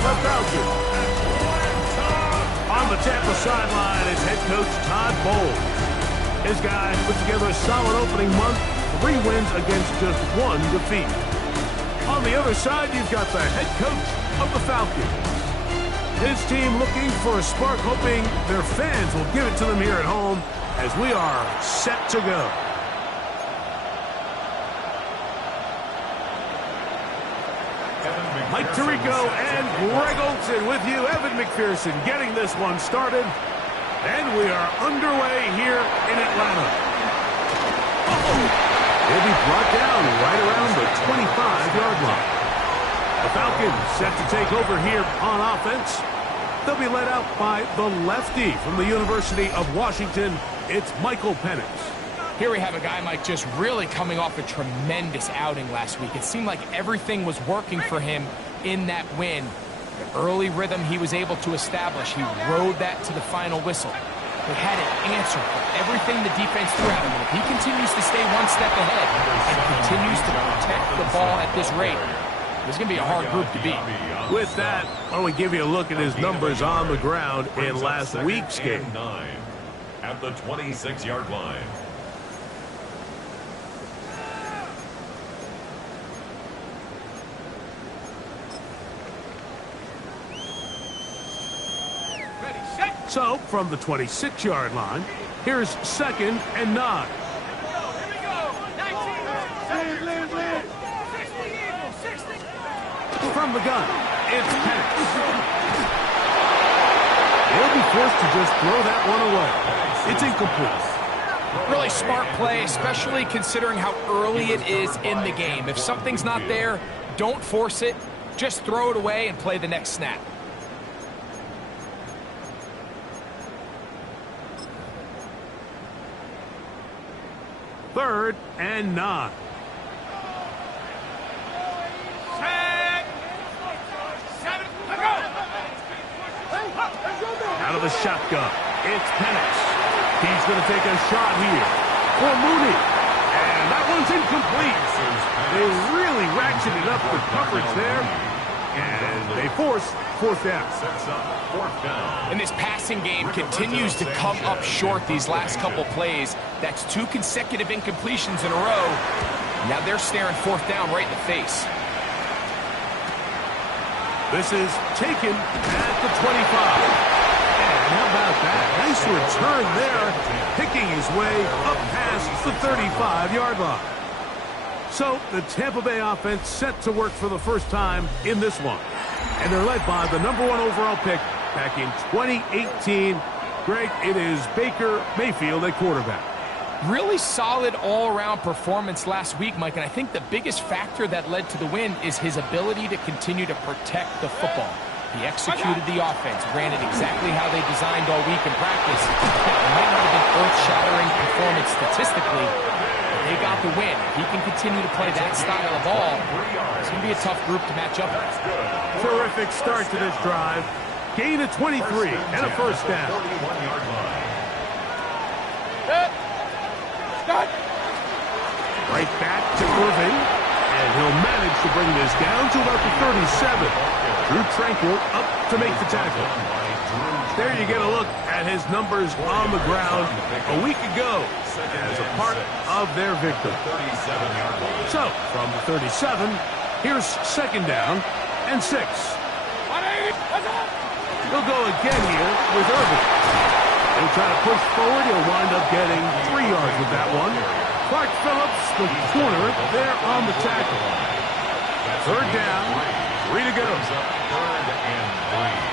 Atlanta Falcons. On the Tampa sideline is head coach Todd Bowles. His guys put together a solid opening month, 3 wins against just 1 defeat. On the other side, you've got the head coach of the Falcons. His team looking for a spark, hoping their fans will give it to them here at home as we are set to go. Mike Tirico and Greg Olson with you. Evan McPherson getting this one started. And we are underway here in Atlanta. He'll be brought down right around the 25-yard line. The Falcons set to take over here on offense. They'll be led out by the lefty from the University of Washington. It's Michael Penix. Here we have a guy, Mike, just really coming off a tremendous outing last week. It seemed like everything was working for him in that win. The early rhythm he was able to establish, he rode that to the final whistle. They had an answer for everything the defense threw at him. And if he continues to stay one step ahead and continues to protect the ball at this rate, it's going to be a hard group to beat. With that, why don't we give you a look at his numbers on the ground in last week's game. At the 26-yard line. So, from the 26-yard line, here's 2nd and 9. From the gun, it's Penix. He'll be forced to just throw that one away. It's incomplete. Really smart play, especially considering how early it is in the game. If something's not there, don't force it. Just throw it away and play the next snap. Third and 9. Out of the shotgun, it's Penix. He's going to take a shot here for Mooney. And that one's incomplete. They really ratcheted up the coverage there. And they force 4th down. And this passing game continues to come up short these last couple plays. That's 2 consecutive incompletions in a row. Now they're staring 4th down right in the face. This is taken at the 25. And how about that? Nice return there, picking his way up past the 35-yard line. So the Tampa Bay offense set to work for the first time in this one. And they're led by the #1 overall pick back in 2018. Greg, it is Baker Mayfield at quarterback. Really solid all-around performance last week, Mike, and I think the biggest factor that led to the win is his ability to continue to protect the football. He executed the offense, ran it exactly how they designed all week in practice. It might not have been earth-shattering performance statistically, but they got the win. If he can continue to play that style of ball, it's going to be a tough group to match up with. Terrific start to this drive. Gain of 23 and a first down. Right back to Irving, and he'll manage to bring this down to about the 37. Drew Tranquil up to make the tackle. There you get a look at his numbers on the ground a week ago as a part of their victory. So, from the 37, here's 2nd down and 6. He'll go again here with Irving. He'll try to push forward. He'll wind up getting 3 yards with that one. Clark Phillips, the corner, there on the tackle. 3rd down, 3 to go. 3rd and 3.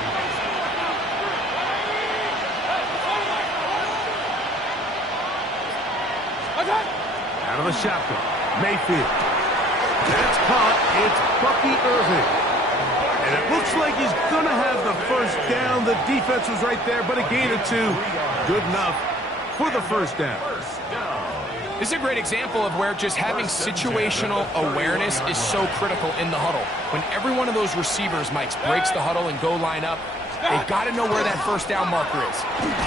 Out of the shotgun, Mayfield. That's caught. It's Bucky Irving. And it looks like he's going to have the first down. The defense was right there, but a gain of 2. Good enough for the first down. This is a great example of where just having situational awareness is so critical in the huddle. When every one of those receivers, Mike, breaks the huddle and go line up, they've got to know where that first down marker is.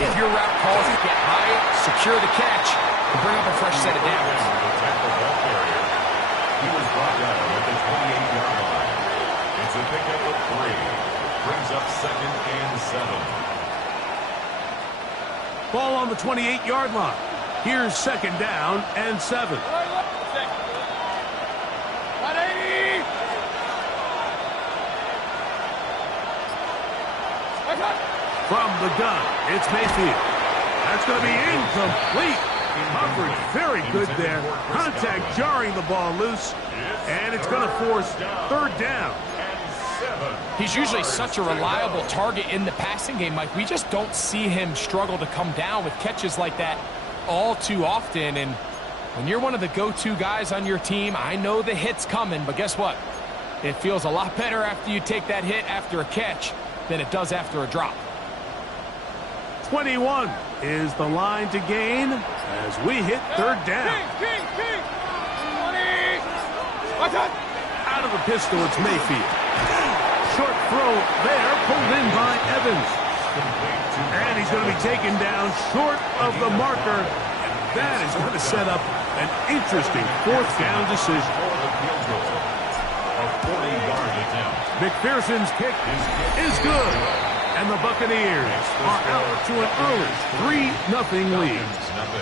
If your route calls, get high, secure the catch, and bring up a fresh set of downs. He was brought down at the 28-yard line. It's a pickup of 3. brings up 2nd and 7. Ball on the 28-yard line. Here's 2nd down and 7. From the gun, it's Mayfield. That's going to be incomplete. Coverage very good there. Contact jarring the ball loose. And it's going to force 3rd down. He's usually such a reliable target in the passing game, Mike. We just don't see him struggle to come down with catches like that all too often. And when you're one of the go-to guys on your team, I know the hit's coming, but guess what? It feels a lot better after you take that hit after a catch than it does after a drop. 21 is the line to gain as we hit 3rd down. Out of the pistol, it's Mayfield. Short throw there, pulled in by Evans. And he's going to be taken down short of the marker. And that is going to set up an interesting 4th down decision. McPherson's kick is good. And the Buccaneers are out to an early 3-0 lead.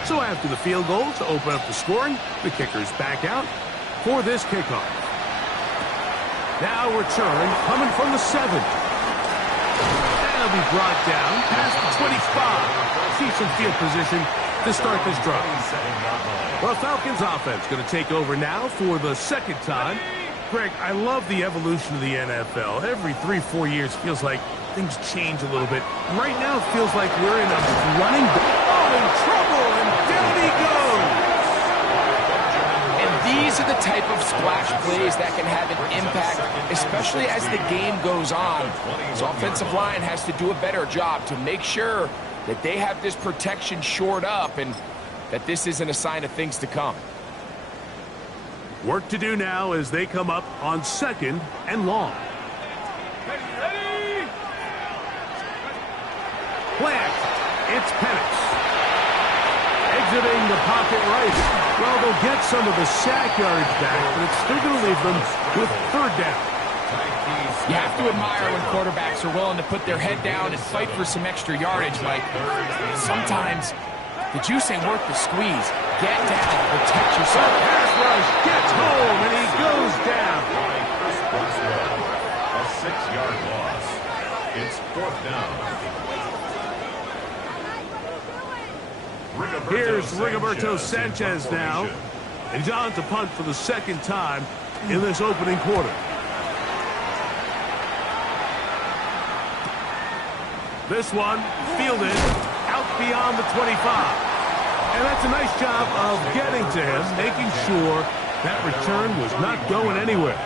So after the field goal to open up the scoring, the kicker's back out for this kickoff. Now return coming from the 7. And he'll be brought down past the 25. See some field position to start this drive. The Falcons offense going to take over now for the 2nd time. Greg, I love the evolution of the NFL. Every 3-4 years feels like things change a little bit. Right now it feels like we're in a running ball in trouble, and down he goes. And these are the type of splash plays that can have an impact, especially as the game goes on. This offensive line has to do a better job to make sure that they have this protection shored up and that this isn't a sign of things to come. Work to do now as they come up on 2nd and long. Play action. It's Penix. Exiting the pocket right. Well, they'll get some of the sack yards back, but it's still going to leave them with 3rd down. You have to admire when quarterbacks are willing to put their head down and fight for some extra yardage, Mike. Sometimes the juice ain't worth the squeeze. Get down, protect yourself. Pass rush gets home, and he goes down. A 6-yard loss. It's 4th down. Here's Rigoberto Sanchez now. And he's on to punt for the 2nd time in this opening quarter. This one fielded out beyond the 25. And that's a nice job of getting to him, making sure that return was not going anywhere.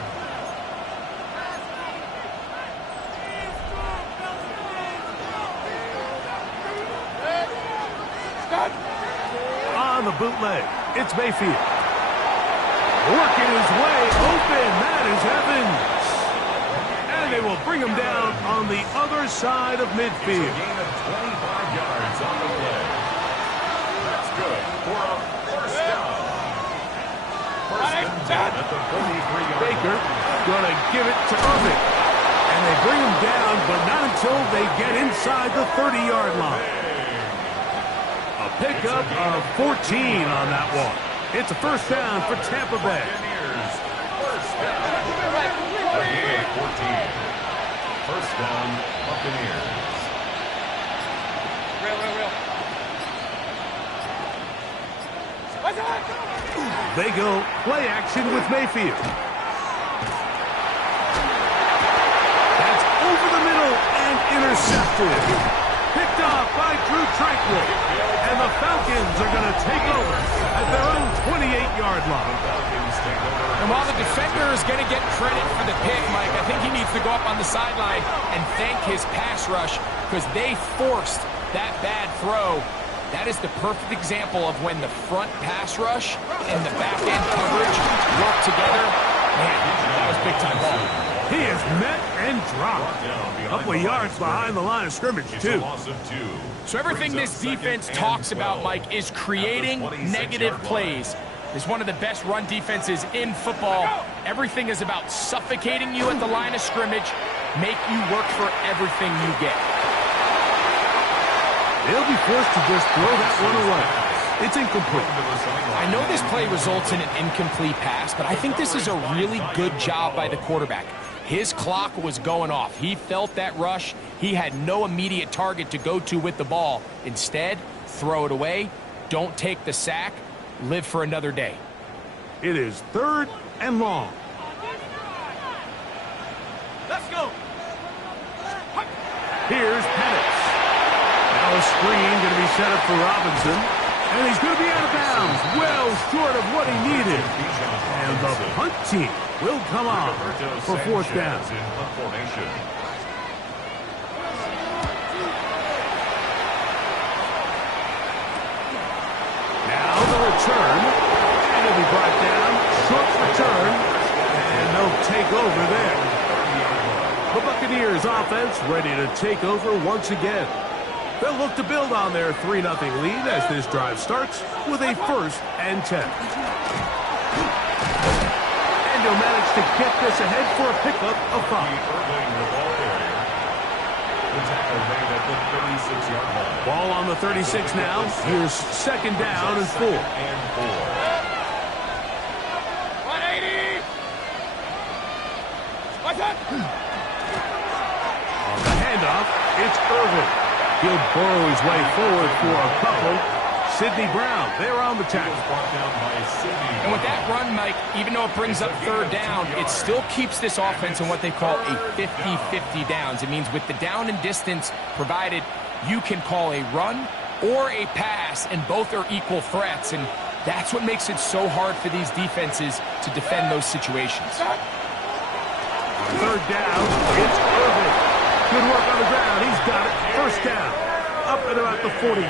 On the bootleg, it's Mayfield. Working his way open, that is Evans. And they will bring him down on the other side of midfield. It's a gain of 25 yards on the play. That's good for a 1st down. 1st and 10 at the 43-yard line. Baker going to give it to Irving. And they bring him down, but not until they get inside the 30-yard line. A pickup of 14 on that one. It's a 1st down for Tampa Bay. Buccaneers, 1st down. A gain of 14. 1st down, Buccaneers. They go play action with Mayfield. That's over the middle and intercepted. Picked off by Drew Tranquill. And the Falcons are going to take over at their own 28-yard line. And while the defender is going to get credit for the pick, Mike, I think he needs to go up on the sideline and thank his pass rush because they forced that bad throw. That is the perfect example of when the front pass rush and the back end coverage work together. Man, that was big-time ball. He is met and dropped. A couple of yards behind the line of scrimmage, too. So everything this defense talks about, Mike, is creating negative plays. is one of the best run defenses in football. Everything is about suffocating you at the line of scrimmage, make you work for everything you get. They'll be forced to just throw that one away. It's incomplete. I know this play results in an incomplete pass, but I think this is a really good job by the quarterback. His clock was going off. He felt that rush. He had no immediate target to go to with the ball. Instead, throw it away. Don't take the sack. Live for another day. It is 3rd and long. Let's go. Here's Penix. Now a screen going to be set up for Robinson. And he's going to be out of bounds, well short of what he needed. And the punt team will come on for 4th down. Now the return. And he'll be brought down. Short return. And they'll take over there. The Buccaneers offense ready to take over once again. They'll look to build on their 3-0 lead as this drive starts with a 1st and 10. And he'll manage to get this ahead for a pickup of 5. Ball on the 36 now. Here's 2nd down and 4. 180. What's up? On the handoff, it's Irvin. He'll burrow his way forward for a couple. Sidney Brown, they're on the tackle. And with that run, Mike, even though it brings up 3rd down, it still keeps this offense in what they call a 50-50 downs. It means with the down and distance provided, you can call a run or a pass, and both are equal threats. And that's what makes it so hard for these defenses to defend those situations. 3rd down, it's Irvin. Good work on the ground. He's got it. 1st down. Up at about the 42.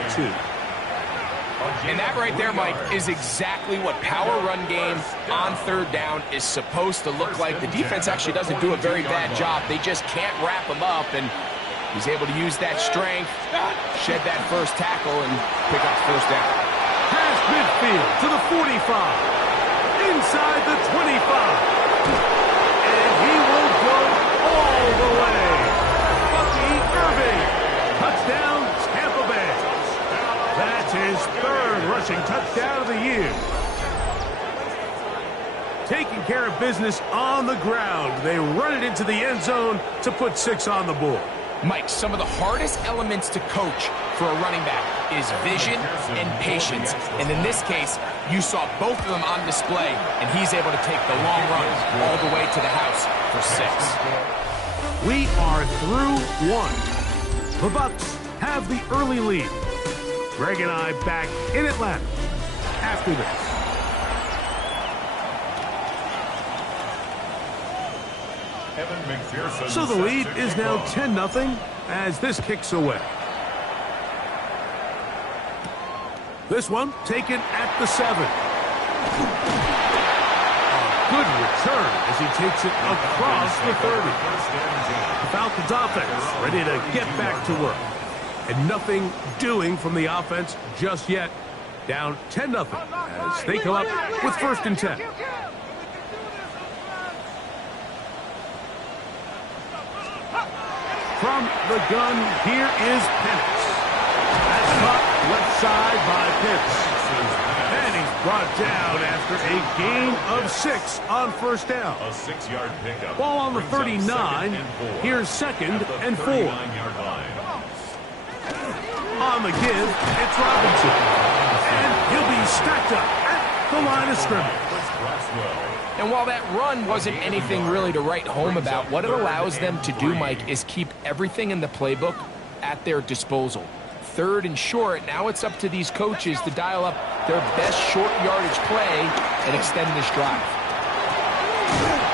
And that right there, Mike, is exactly what power run game on 3rd down is supposed to look like. The defense actually doesn't do a very bad job. They just can't wrap him up, and he's able to use that strength, shed that 1st tackle, and pick up 1st down. Past midfield to the 45. Inside the 25. And he will go all the way. Irving. Touchdown, Tampa Bay. That's his 3rd rushing touchdown of the year. Taking care of business on the ground. They run it into the end zone to put 6 on the board. Mike, some of the hardest elements to coach for a running back is vision and patience. And in this case, you saw both of them on display, and he's able to take the long run all the way to the house for 6. We are through 1. The Bucs have the early lead. Greg and I back in Atlanta after this. So the lead is now 10-0 as this kicks away. This one taken at the 7. Good return as he takes it across the 30. The Falcons offense ready to get back to work. And nothing doing from the offense just yet. Down 10-0 as they come up with 1st and 10. From the gun, here is Penix. That's caught left side by Pitts. And he's brought down after a gain of 6 on 1st down. A 6-yard pickup. Ball on the 39. Here's 2nd and 4. On the give, it's Robinson. And he'll be stacked up at the line of scrimmage. And while that run wasn't anything really to write home about, what it allows them to do, Mike, is keep everything in the playbook at their disposal. 3rd and short, now it's up to these coaches to dial up their best short yardage play and extend this drive.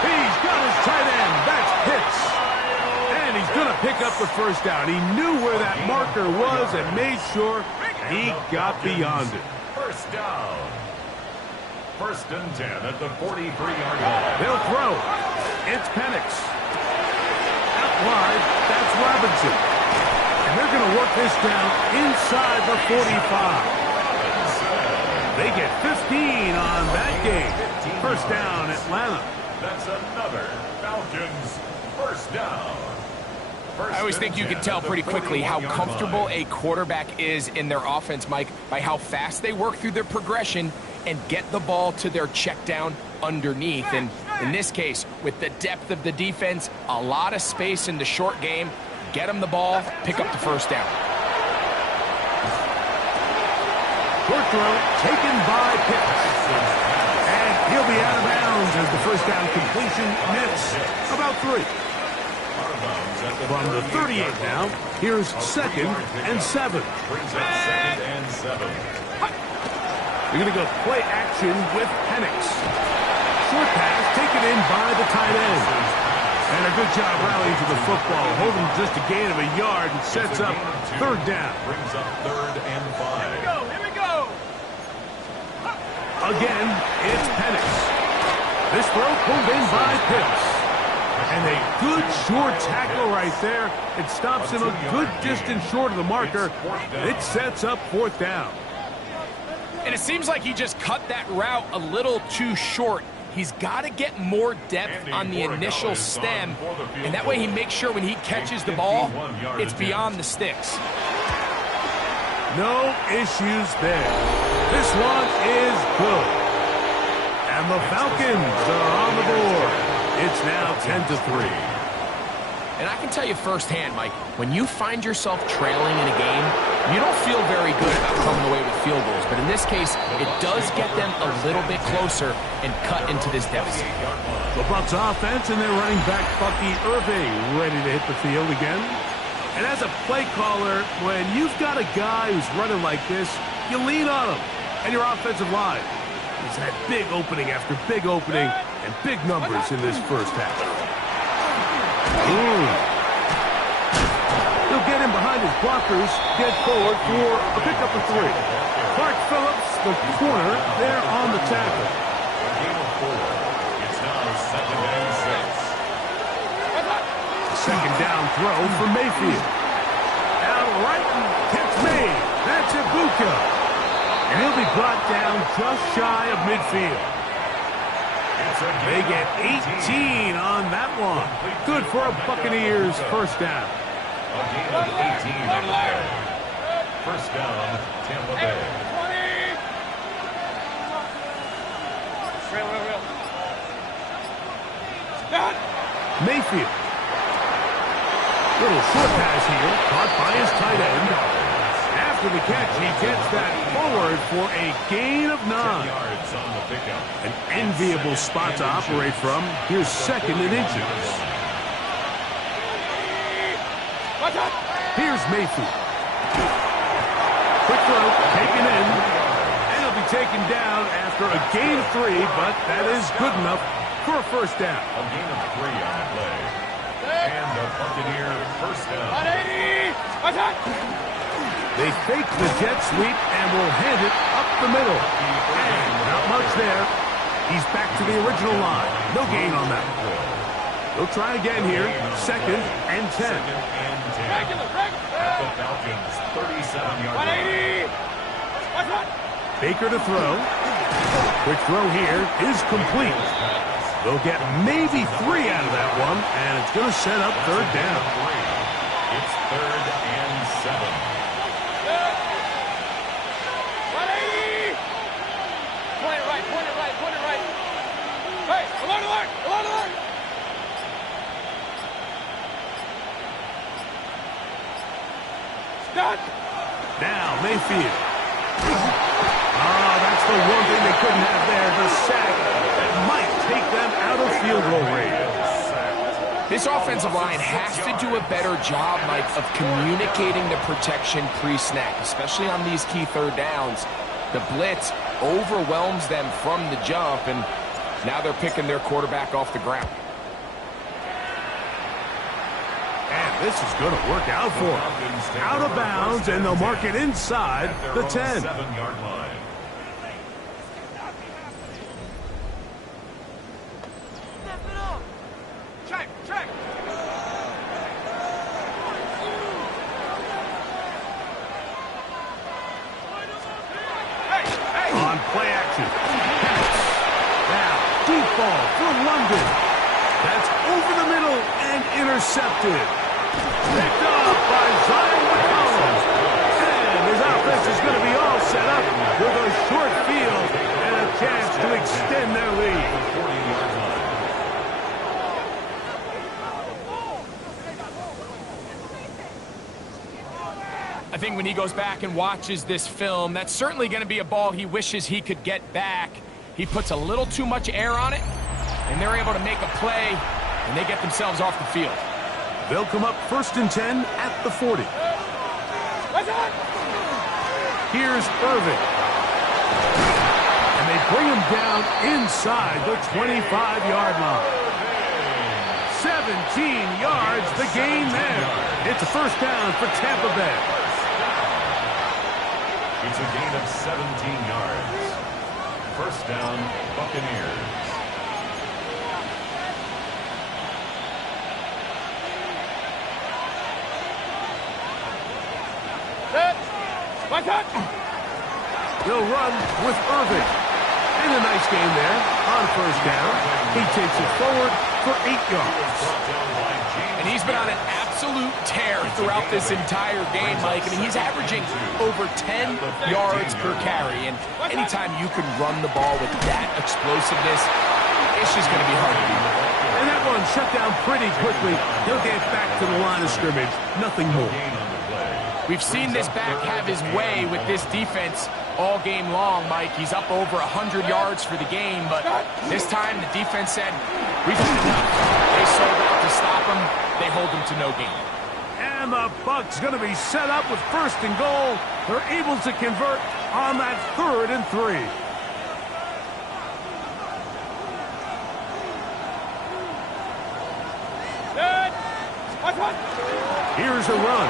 He's got his tight end. That's Pitts. And he's going to pick up the 1st down. He knew where that marker was and made sure he got beyond it. 1st down. 1st and 10 at the 43-yard line. They'll throw. It's Penix. Out wide, that's Robinson. And they're going to work this down inside the 45. They get 15 on that game. First down, Atlanta. That's another Falcons first down. I always think you can tell pretty quickly how comfortable a quarterback is in their offense, Mike, by how fast they work through their progression and get the ball to their check down underneath. And in this case, with the depth of the defense, a lot of space in the short game, get them the ball, pick up the first down. Short throw taken by Pitts. And he'll be out of bounds as the first down completion nets about 3. From the 38 now, here's 2nd and 7. They're going to go play action with Penix. Short pass taken in by the tight end. And a good job rallying to the football. Holding just a gain of a yard and sets up 3rd down. Brings up 3rd and 5. Here we go. Again, it's Penix. This throw pulled in by Pitts. And a good short tackle right there. It stops him a good distance short of the marker. It sets up 4th down. And it seems like he just cut that route a little too short. He's got to get more depth on the initial stem, and that way he makes sure when he catches the ball, it's beyond the sticks. No issues there. This one is good. And the Falcons are on the board. It's now 10-3. And I can tell you firsthand, Mike, when you find yourself trailing in a game, you don't feel very good about coming away with field goals. But in this case, it does get them a little bit closer and cut into this deficit. The Bucs offense and their running back, Bucky Irving, ready to hit the field again. And as a play caller, when you've got a guy who's running like this, you lean on him and your offensive line. He's had big opening after big opening and big numbers in this first half. He'll get in behind his blockers, get forward for a pickup of 3. Clark Phillips, the corner, there on the tackle. It's now 2nd and 6. Second down throw for Mayfield. Out right, catch made. That's Ibuka. And he'll be brought down just shy of midfield. They get 18 on that one. Good for a Buccaneers first down. A gain of 18 on the play. First down, Tampa Bay. 20. Mayfield. Little short pass here, caught by his tight end. After the catch, he gets that forward for a gain of 9. 10 yards on the pickup. An enviable spot to operate from. Here's 2nd and inches. Here's Mayfield. Quick throw, taken in. And he'll be taken down after a gain of 3, but that is good enough for a first down. A gain of 3 on the play. And the Buccaneer first down. 180. They fake the jet sweep and will hand it up the middle. And not much there. He's back to the original line. No gain on that. They'll try again here. 2nd and 10. At the Falcons, 37-yard line. 180. Baker to throw. Quick throw here is complete. They'll get maybe 3 out of that one, and it's going to set up 3rd down. It's 3rd and 7. 180. Point it right. Hey, alert. Stop. Now Mayfield. That's the one thing they couldn't have there. The sack that might take them out of field goal range. This offensive line has to do a better job, Mike, of communicating the protection pre-snap, especially on these key 3rd downs. The blitz overwhelms them from the jump, and now they're picking their quarterback off the ground. And this is going to work out for them. Out of bounds, and they'll mark it inside the 10. 7-yard line. Check. intercepted. Picked up by Zion McCollum. And his offense is going to be all set up with a short field and a chance to extend their lead. I think when he goes back and watches this film, that's certainly going to be a ball he wishes he could get back. He puts a little too much air on it, and they're able to make a play, and they get themselves off the field. They'll come up 1st and 10 at the 40. Here's Irving. And they bring him down inside the 25-yard line. 17 yards, the gain there. It's a first down for Tampa Bay. It's a gain of 17 yards. First down, Buccaneers. They'll run with Irving. And a nice game there on first down. He takes it forward for 8 yards. And he's been on an absolute tear throughout this entire game, Mike. I mean, he's averaging over 10 yards per carry. And anytime you can run the ball with that explosiveness, it's just going to be hard to beat. And that one shut down pretty quickly. He'll get back to the line of scrimmage. Nothing more. We've seen this back have his way with this defense all game long, Mike. He's up over 100 yards for the game, but this time the defense said, we've had enough. They sold out to stop him. They hold him to no gain. And the Bucs going to be set up with 1st and goal. They're able to convert on that 3rd and 3. Here's a run.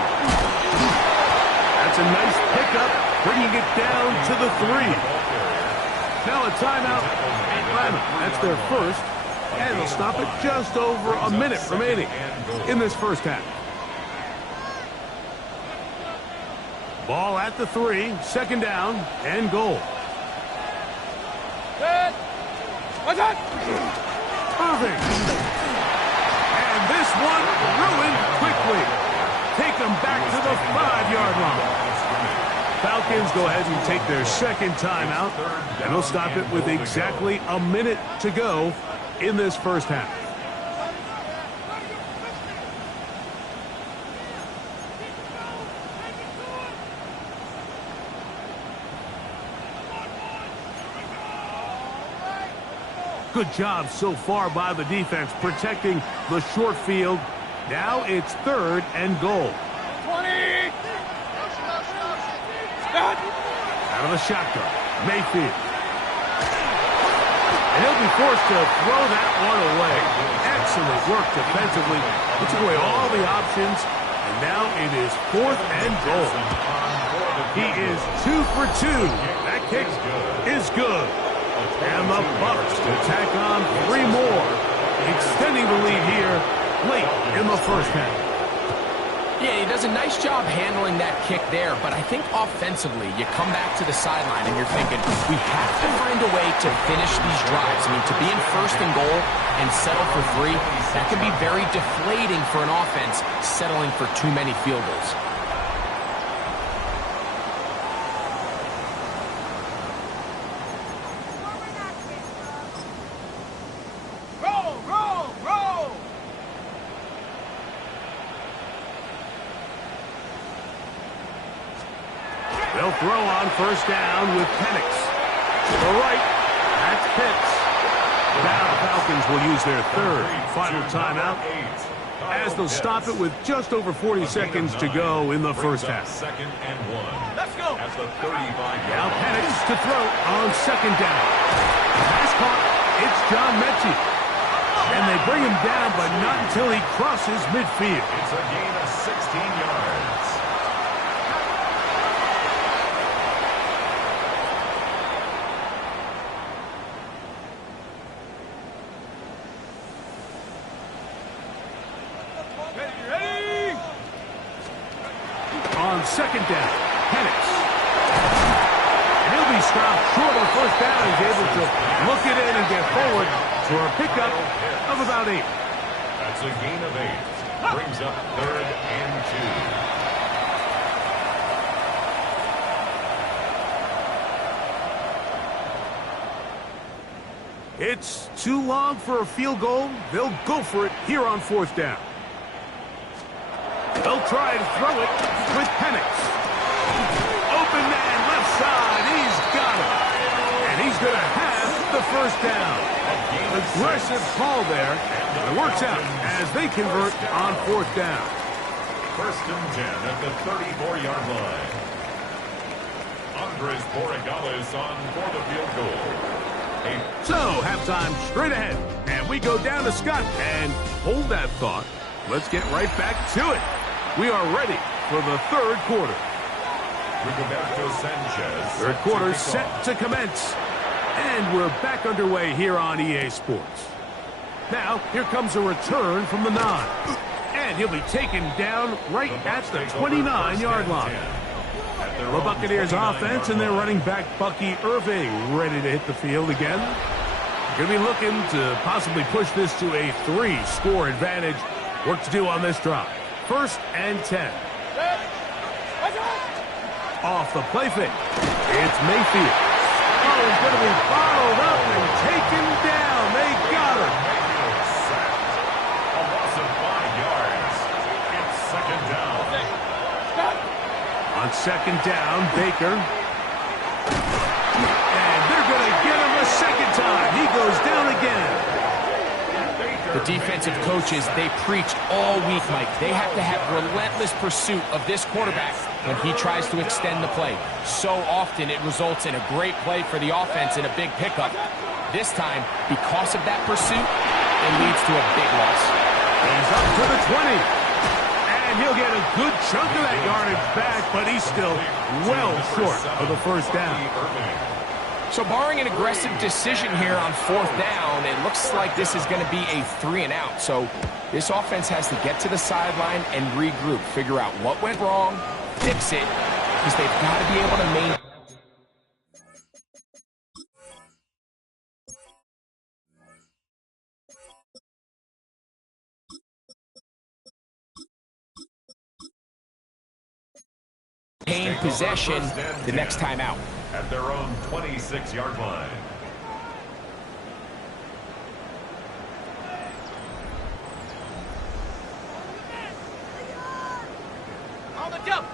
That's a nice pickup, bringing it down to the 3. Now a timeout. That's their first, and they'll stop it just over a minute remaining in this first half. Ball at the 3, 2nd down, and goal. Irving. And this one ruined quickly. Take them back to the 5-yard line. Falcons go ahead and take their second timeout, and they'll stop it with exactly a minute to go in this first half. Good job so far by the defense protecting the short field. Now it's 3rd and goal. 20! Out of the shotgun, Mayfield. And he'll be forced to throw that one away. Excellent work defensively. He took away all the options, and now it is 4th and goal. He is 2 for 2. That kick is good. And the Bucs to tack on 3 more, extending the lead here late in the first half. Yeah, he does a nice job handling that kick there, but I think offensively, you come back to the sideline and you're thinking, we have to find a way to finish these drives. I mean, to be in 1st and goal and settle for 3, that can be very deflating for an offense settling for too many field goals. They'll throw on first down with Penix. To the right, that's Pitts. Now the Falcons will use their 3rd final timeout as they'll stop it with just over 40 seconds to go in the first half. 2nd and 1. Let's go. At the 35-yard Now Penix to throw on 2nd down. Pass caught. It's John Mechie. And they bring him down, but not until he crosses midfield. It's a gain of 16 yards. On 2nd down, Penix. And he'll be stopped short of first down. He's able to look it in and get forward for a pickup of about 8. That's a gain of 8. Brings up 3rd and 2. It's too long for a field goal. They'll go for it here on 4th down. They'll try to throw it with Penix. Open man, left side. He's got it. And he's going to have the 1st down. Aggressive call there. It works out as they convert on 4th down. 1st and 10 at the 34-yard line. Andres Borregales on for the field goal. So, halftime straight ahead. And we go down to Scott. And hold that thought. Let's get right back to it. We are ready for the 3rd quarter. Rigoberto Sanchez. 3rd quarter set to commence. And we're back underway here on EA Sports. Now, here comes a return from the 9. And he'll be taken down right at the 29-yard line. The Buccaneers offense and their running back Bucky Irving ready to hit the field again. Going to be looking to possibly push this to a 3-score advantage. Work to do on this drive. 1st and 10. Off the play fake. It's Mayfield. Oh, he's going to be bottled up and taken down. They got him. A loss of 5 yards. It's 2nd down. On 2nd down, Baker. And they're going to get him a 2nd time. He goes down again. The defensive coaches, they preached all week, Mike. They have to have relentless pursuit of this quarterback when he tries to extend the play. So often it results in a great play for the offense and a big pickup. This time, because of that pursuit, it leads to a big loss. He's up to the 20. And he'll get a good chunk of that yardage back, but he's still well short of the 1st down. So barring an aggressive decision here on 4th down, it looks like this is going to be a 3-and-out. So this offense has to get to the sideline and regroup, figure out what went wrong, fix it, because they've got to be able to maintain. Possession the next time out. At their own 26-yard line. On the jump.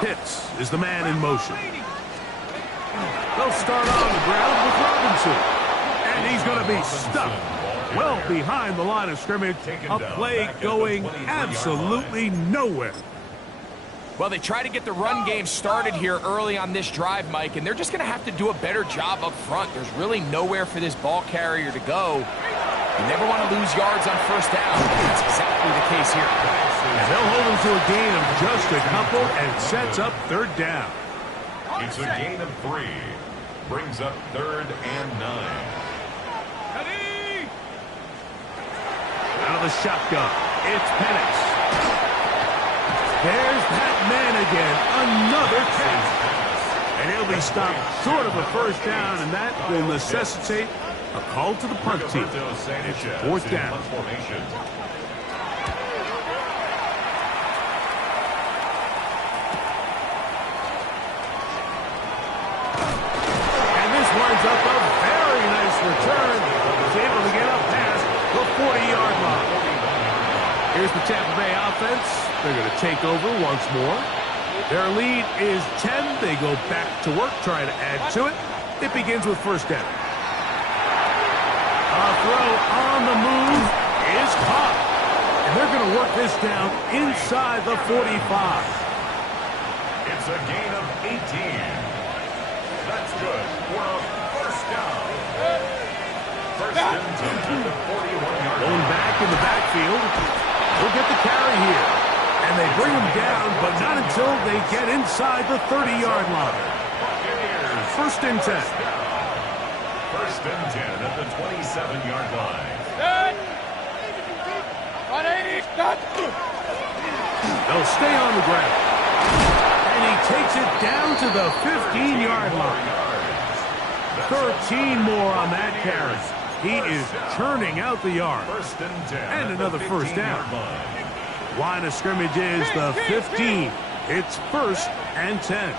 Pitts is the man in motion. They'll start on the ground with Robinson. And he's going to be stuck well behind the line of scrimmage. A play going absolutely nowhere. Well, they try to get the run game started here early on this drive, Mike, and they're just going to have to do a better job up front. There's really nowhere for this ball carrier to go. You never want to lose yards on 1st down. That's exactly the case here. And they'll hold him to a gain of just a couple and sets up 3rd down. It's a gain of 3. Brings up 3rd and 9. Out of the shotgun, it's Penix. There's that man again, another catch. And he'll be stopped short of a 1st down, and that will necessitate a call to the punt team. It's 4th down. And this winds up a very nice return. He's able to get up past the 40-yard line. Here's the Tampa Bay offense. They're going to take over once more. Their lead is 10. They go back to work, trying to add to it. It begins with 1st down. A throw on the move is caught. And they're going to work this down inside the 45. It's a gain of 18. That's good for a 1st down. 1st and 10 to the 41-yard line. Going back in the backfield. We'll get the carry here. And they bring him down, but not until they get inside the 30-yard line. 1st and 10. 1st and 10 at the 27-yard line. 180, stop. They'll stay on the ground. And he takes it down to the 15-yard line. 13 more on that carry. He is churning out the yard. First and 10. And another first down. 15-yard line. Line of scrimmage is the 15. It's first and 10.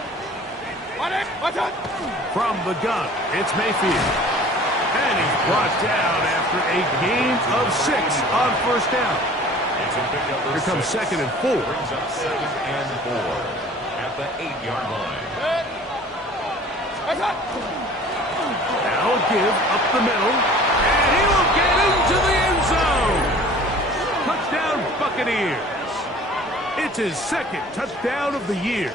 From the gun, it's Mayfield. And he's brought down after a gain of 6 on first down. Here comes 2nd and 4. Brings up 2nd and 4 at the 8-yard line. Now a give up the middle. And he will get into the end zone. Touchdown, Buccaneers. It's his 2nd touchdown of the year.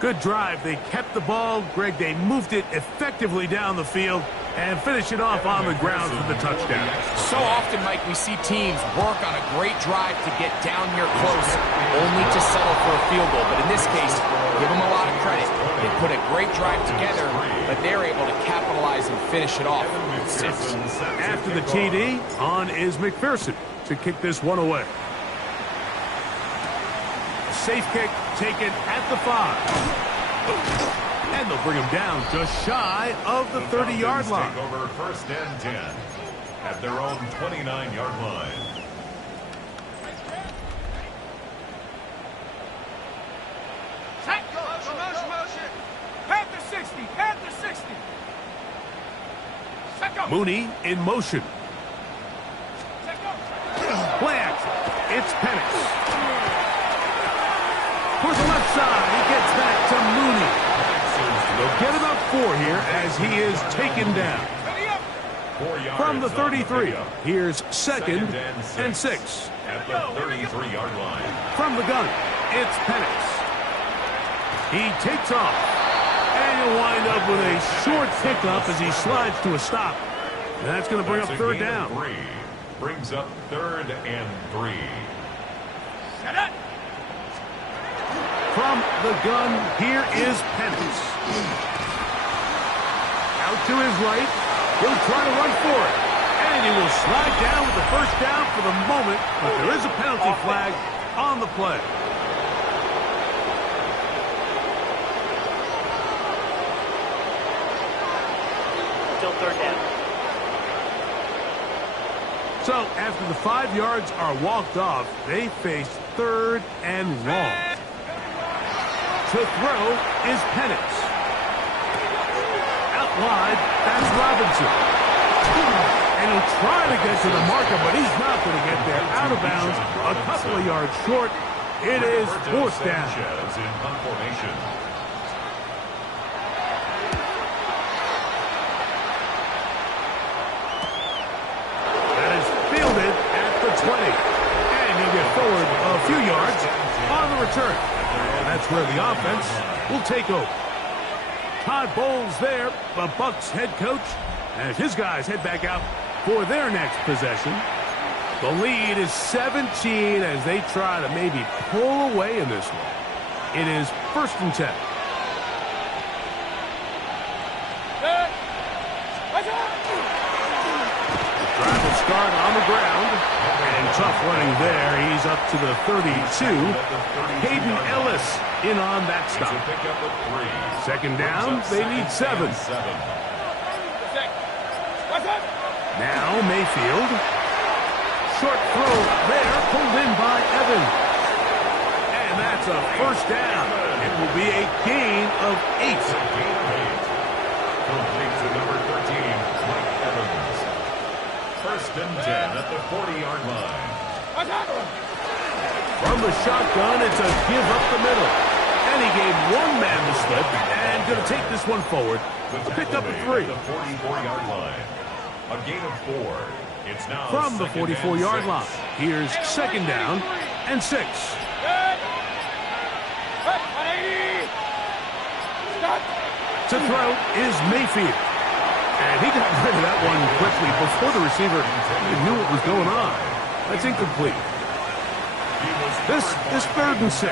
Good drive. They kept the ball. Greg, they moved it effectively down the field and finish it off on the ground for the touchdown. So often, Mike, we see teams work on a great drive to get down here close, only to settle for a field goal. But in this case, give them a lot of credit. They put a great drive together, but they're able to capitalize and finish it off with 6. After the TD, on is McPherson to kick this one away. Safe kick taken at the 5. And they'll bring him down just shy of the 30-yard line. Take over first and 10 at their own 29-yard line. Motion. Panther 60. Panther 60. Mooney in motion. Play action. It's Penix. For the left side, he gets back to Mooney. They'll get about 4 here as he is taken down. From the 33, here's 2nd and 6. At the 33-yard line. From the gun, it's Penix. He takes off. And you'll wind up with a short pickup as he slides to a stop. And that's going to bring up 3rd down. 3. Brings up 3rd and 3. Shut up. From the gun, here is Penix. Out to his right. He'll try to run for it. And he will slide down with the first down for the moment, but there is a penalty flag on the play. Still 3rd down. So after the 5 yards are walked off, they face 3rd and long. To throw is Penix. Out wide, that's Robinson. And he'll try to get to the marker, but he's not going to get there. Out of bounds, a couple of yards short. It is 4th down. In formation. That is fielded at the 20. And he'll get forward a few yards on the return. That's where the offense will take over. Todd Bowles there, the Bucs head coach, as his guys head back out for their next possession. The lead is 17 as they try to maybe pull away in this one. It is 1st and 10. Drive will start on the ground. And tough running there. He's up to the 32. Hayden Ellis in on that stop. 2nd down, they need 7. Now Mayfield. Short throw there, pulled in by Evans. And that's a first down. It will be a gain of 8. Complete to number 13, Mike Evans. 1st and 10 at the 40-yard line. From the shotgun, it's a give up the middle. And he gave one man the slip and going to take this one forward. Pick up a 3. The 44-yard line. A gain of 4. It's now from the 44-yard line. Here's 2nd down and 6. To throw is Mayfield. And he got rid of that one quickly before the receiver even knew what was going on. That's incomplete. This is 3rd and 6.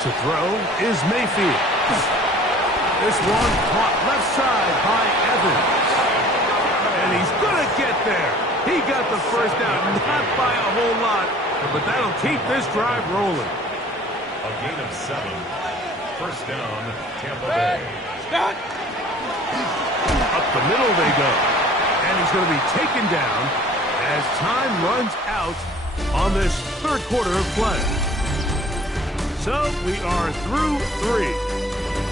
To throw is Mayfield. This one caught left side by Evans. And he's going to get there. He got the first down, not by a whole lot, but that'll keep this drive rolling. A gain of 7. First down, Tampa Bay. Up the middle they go. And he's going to be taken down as time runs out on this third quarter of play. So we are through 3.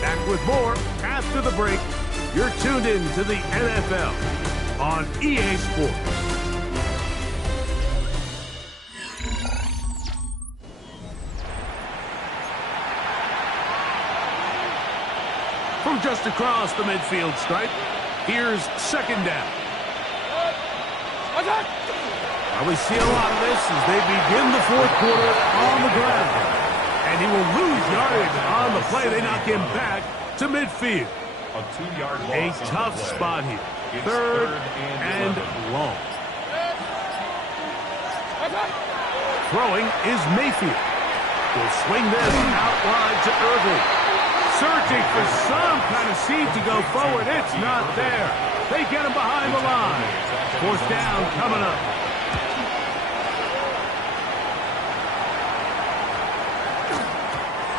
Back with more after the break. You're tuned in to the NFL on EA Sports. From just across the midfield stripe, here's second down. We see a lot of this as they begin the fourth quarter on the ground. And he will lose yardage on the play. They knock him back to midfield. A 2-yard loss. A tough spot here. Third and long. Throwing is Mayfield. Will swing this out wide to Irving. Searching for some kind of seed to go forward. It's not there. They get him behind the line. Fourth down coming up.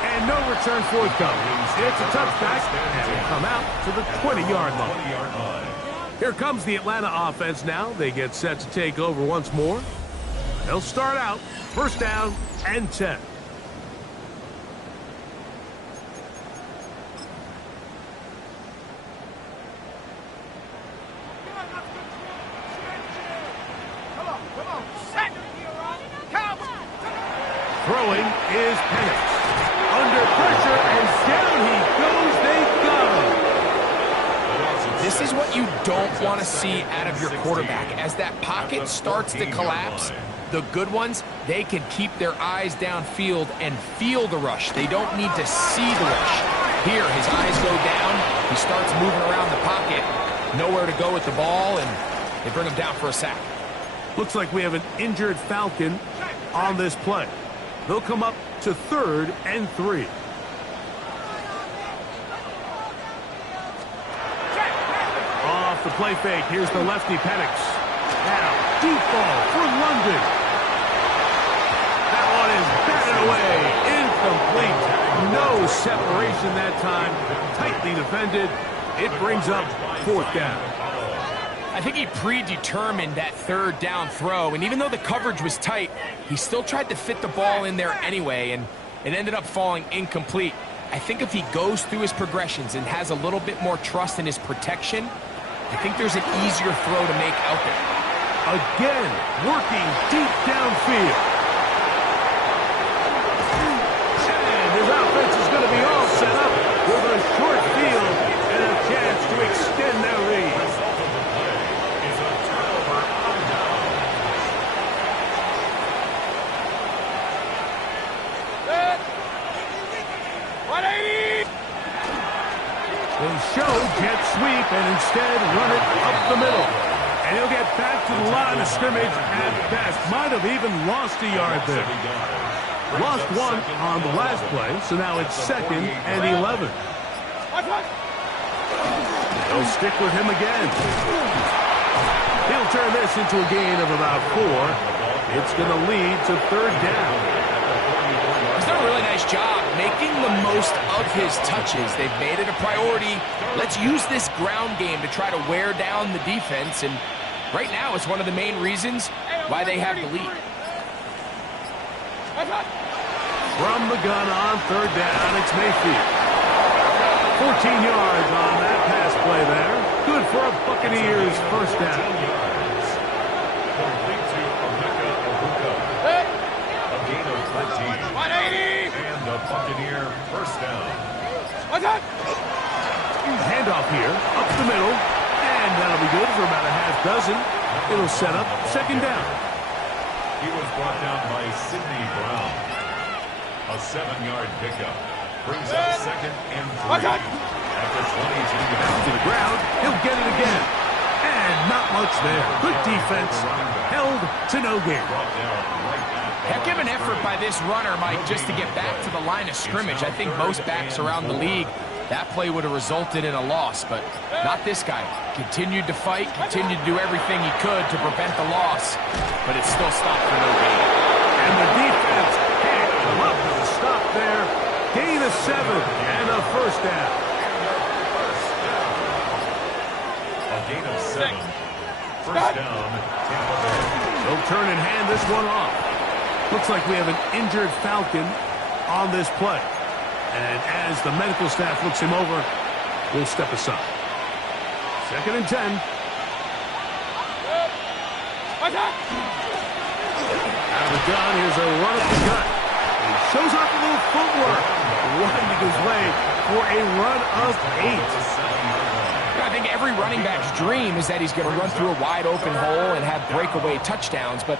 And no return forthcoming. It's a touchback, and will come out to the 20-yard line. Here comes the Atlanta offense now. They get set to take over once more. They'll start out first down and 10. Throwing is Penix. Under pressure, and down he goes. They got him. This is what you don't want to see out of your quarterback. As that pocket starts to collapse, the good ones, they can keep their eyes downfield and feel the rush. They don't need to see the rush. Here, his eyes go down. He starts moving around the pocket. Nowhere to go with the ball, and they bring him down for a sack. Looks like we have an injured Falcon on this play. They'll come up to third and 3. Off the play fake. Here's the lefty Penix. Now, deep ball for London. That one is batted away. Incomplete. No separation that time. Tightly defended. It brings up fourth down. I think he predetermined that third down throw, and even though the coverage was tight, he still tried to fit the ball in there anyway, and it ended up falling incomplete. I think if he goes through his progressions and has a little bit more trust in his protection, I think there's an easier throw to make out there. Again, working deep downfield. And his offense is going to be all set up with a short field and a chance to extend their lead. They show jet sweep and instead run it up the middle. And he'll get back to the line of scrimmage at best. Might have even lost a yard there. Lost one on the last play, so now it's second and 11. They'll stick with him again. He'll turn this into a gain of about 4. It's going to lead to third down. He's done a really nice job making the most of his touches. They've made it a priority. Let's use this ground game to try to wear down the defense, and right now it's one of the main reasons why they have the lead. From the gun on third down, it's Mayfield. 14 yards on that pass play there. Good for a Buccaneers first down. And the Buccaneer first down. Handoff here, up the middle, and that'll be good for about a half dozen. It'll set up second down. He was brought down by Sidney Brown. A 7-yard pickup brings up second and 3. After 22 yards to the ground, he'll get it again. And not much there. Good defense, held to no gain. Heck of an effort by this runner, Mike, just to get back to the line of scrimmage. I think most backs around the league That play would have resulted in a loss, but not this guy. Continued to fight, continued to do everything he could to prevent the loss, but it still stopped for no gain. And the defense can't come up with a stop there. Gain of 7 and a first down. A gain of 7. First down, Tampa Bay. They'll turn and hand this one off. Looks like we have an injured Falcon on this play. And as the medical staff looks him over, we'll step aside. 2nd and 10. Out of the gun, here's a run up the gut. He shows off a little footwork, winding his way for a run of 8. I think every running back's dream is that he's going to run through a wide open hole and have breakaway touchdowns, but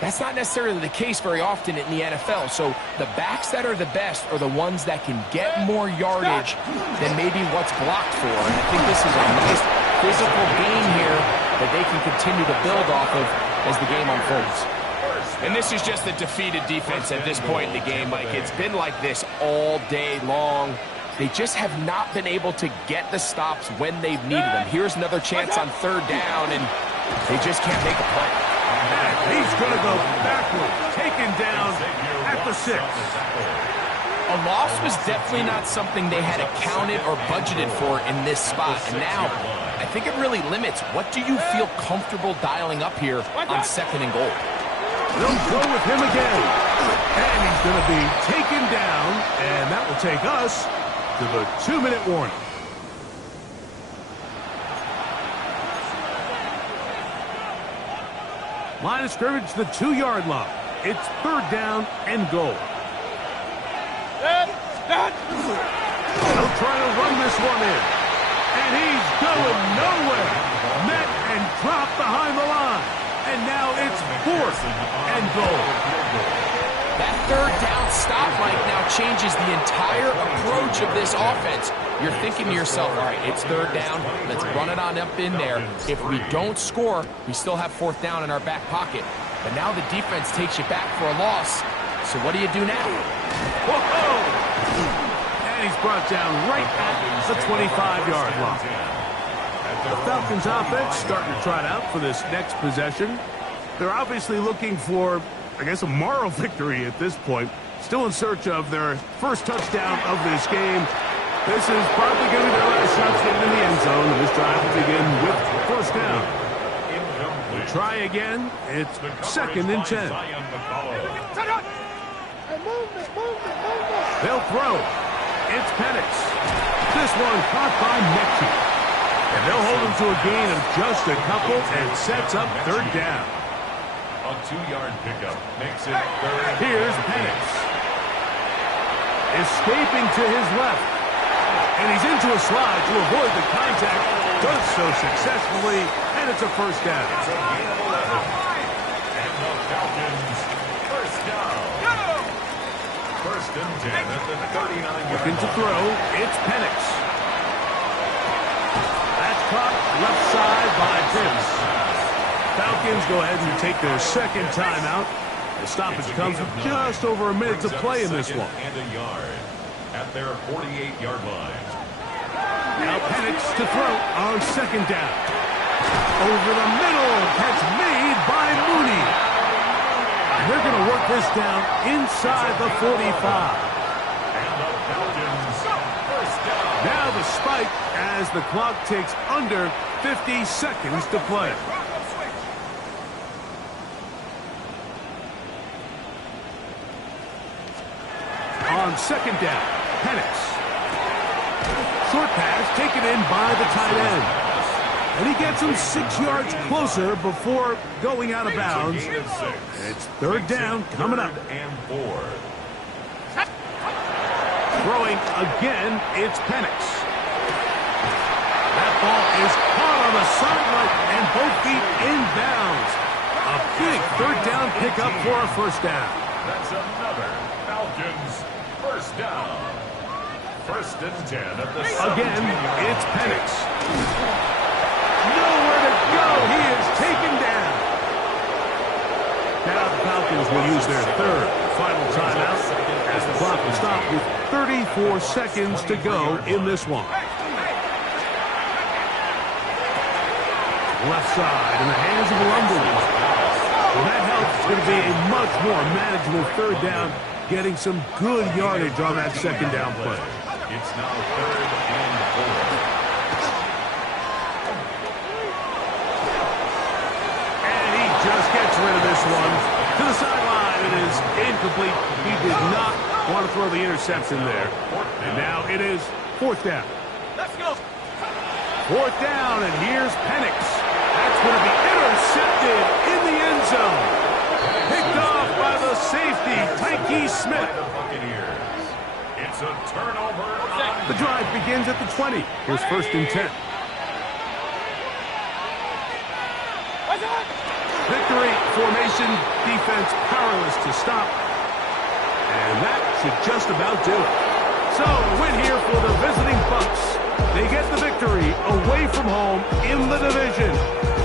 that's not necessarily the case very often in the NFL. So the backs that are the best are the ones that can get more yardage than maybe what's blocked for. And I think this is a nice physical gain here that they can continue to build off of as the game unfolds. And this is just a defeated defense at this point in the game, Mike. It's been like this all day long. They just have not been able to get the stops when they've needed them. Here's another chance on 3rd down, and they just can't make a play. He's going to go backwards, taken down at the 6. A loss was definitely not something they had accounted or budgeted for in this spot. And now, I think it really limits what do you feel comfortable dialing up here on 2nd and goal. They'll go with him again. And he's going to be taken down, and that will take us to the 2-minute warning. Line of scrimmage, the 2-yard line. It's 3rd down and goal. They'll try to run this one in. And he's going nowhere. Met and dropped behind the line. And now it's 4th and goal. That 3rd down stop, Mike, now changes the entire approach of this offense. You're thinking to yourself, all right, it's 3rd down. Let's run it on up in there. If we don't score, we still have 4th down in our back pocket. But now the defense takes you back for a loss. So what do you do now? Whoa! And he's brought down right at the 25-yard line. The Falcons offense starting to trot out for this next possession. They're obviously looking for, I guess, a moral victory at this point. Still in search of their first touchdown of this game. This is probably going to be their last shot to get in the end zone. This drive will begin with 1st down. We'll try again. It's 2nd and 10. They'll throw. It's Penix. This one caught by Mechie. And they'll hold him to a gain of just a couple and sets up 3rd down. A 2-yard pickup makes it 3rd. Here's Penix. Escaping to his left. And he's into a slide to avoid the contact. Does so successfully, and it's a 1st down. It's a gain of 11. And the Falcons, 1st down. 1st and 10 at the 39-yard line. Looking to throw, it's Penix. That's caught left side by Pitts. Falcons go ahead and take their 2nd timeout. The stoppage comes with just over a minute to play in this one. And a yard at their 48-yard line. Now Penix to throw on 2nd down. Over the middle, catch made by Mooney. And they're going to work this down inside the 45. And the Falcons, 1st down. Now the spike as the clock takes under 50 seconds to play. On 2nd down, Penix. Short pass taken in by the tight end. And he gets him 6 yards closer before going out of bounds. It's 3rd down coming up. And 4. Throwing again, it's Penix. That ball is caught on the sideline and both feet inbounds. A big 3rd down pickup for a 1st down. That's another Falcons 1st down. 1st and 10 at the Again, it's Penix. Nowhere to go. He is taken down. Now the Falcons will use their 3rd final timeout as the clock will stop with 34 seconds to go in this one. Left side in the hands of London. Well, that helps. It's going to be a much more manageable third down, getting some good yardage on that second down play. It's now 3rd and 4. And he just gets rid of this one. To the sideline, it is incomplete. He did not want to throw the interception there. And now it is 4th down. Let's go. 4th down, and here's Penix. That's going to be intercepted in the end zone. Picked off by the safety, Tyke Smith. The Buccaneers. It's a turnover. The drive begins at the 20. Here's 1st and 10. Victory formation, defense powerless to stop. And that should just about do it. So, a win here for the visiting Bucs. They get the victory away from home in the division.